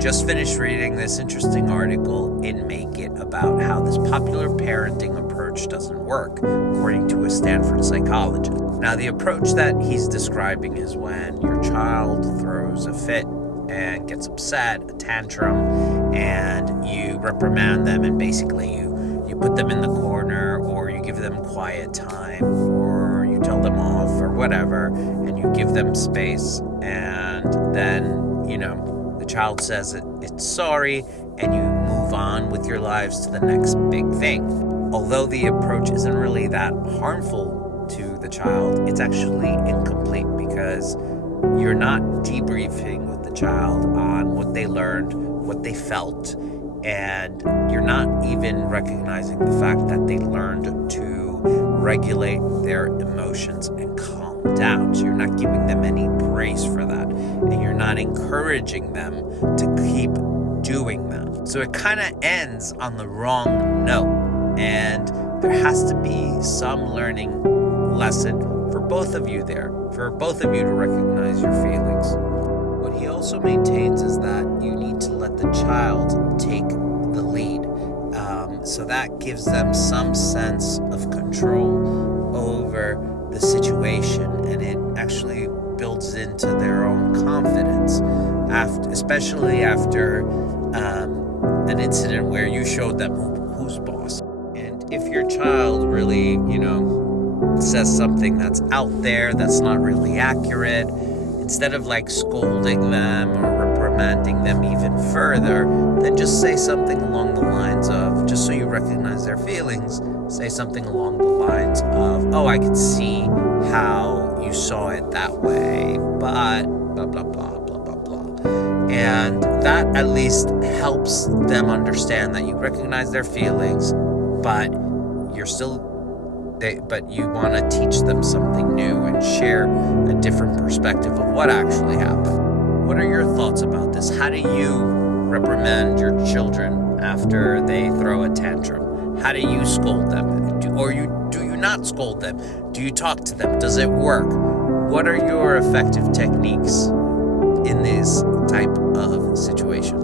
just finished reading this interesting article in Make It about how this popular parenting approach doesn't work, according to a Stanford psychologist. Now, the approach that he's describing is when your child throws a fit and gets upset, a tantrum, and you reprimand them, and basically you put them in the corner, or you give them quiet time, or you tell them off, or whatever, and you give them space, and then, the child says it's sorry, and you move on with your lives to the next big thing. Although the approach isn't really that harmful to the child, it's actually incomplete because you're not debriefing with the child on what they learned, what they felt, and you're not even recognizing the fact that they learned to regulate their emotions and calm down. So you're not giving them any praise for that, and you're not encouraging them to keep doing that. So it kind of ends on the wrong note, and there has to be some learning lesson for both of you there, for both of you to recognize your feelings. What he also maintains is that you need to let the child take the lead. So that gives them some sense of control over the situation, and it actually builds into their own confidence, especially after an incident where you showed them who's boss. And if your child really, says something that's out there, that's not really accurate, instead of scolding them or reprimanding them even further, then just say something along the lines of, just so you recognize their feelings, say something along the lines of, oh, I can see how you saw it that way, but blah, blah, blah, blah, blah, blah. And that at least helps them understand that you recognize their feelings, but you want to teach them something new and share a different perspective of what actually happened. What are your thoughts about this? How do you reprimand your children after they throw a tantrum? How do you scold them? Do you not scold them? Do you talk to them? Does it work? What are your effective techniques in this type of situation?